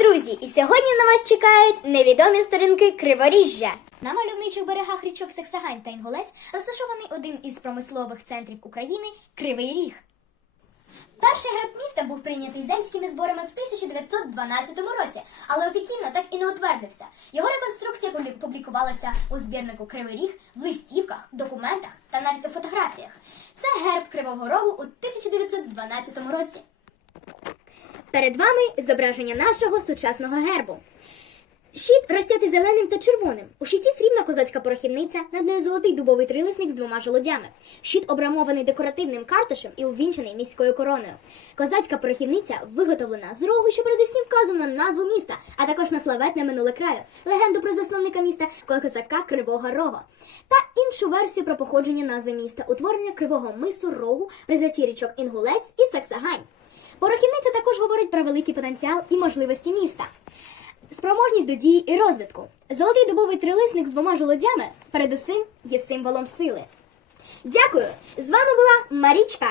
друзі! І сьогодні на вас чекають невідомі сторінки Криворіжжя. На мальовничих берегах річок Саксагань та Інгулець розташований один із промислових центрів України Кривий Ріг. Перший герб міста був прийнятий земськими зборами в 1912 році, але офіційно так і не утвердився. Його реконструкція публікувалася у збірнику Кривий Ріг, в листівках, документах та навіть у фотографіях. Це герб Кривого Рогу у 1912 році. Перед вами зображення нашого сучасного гербу. Щит розтятий зеленим та червоним. У щиті срібна козацька порохівниця, над нею золотий дубовий трилисник з двома жолодями. Щит обрамований декоративним картушем і увінчений міською короною. Козацька порохівниця виготовлена з рогу, що передусім вказано на назву міста, а також на славетне минуле краю, легенду про засновника міста козака Кривого Рога та іншу версію про походження назви міста, утворення кривого мису рогу при річок Інгулець і Саксагань. Порохівниця також говорить про великий потенціал і можливості міста. Спроможність до дії і розвитку. Золотий дубовий трилисник з двома жолодями передусім є символом сили. Дякую! З вами була Марічка.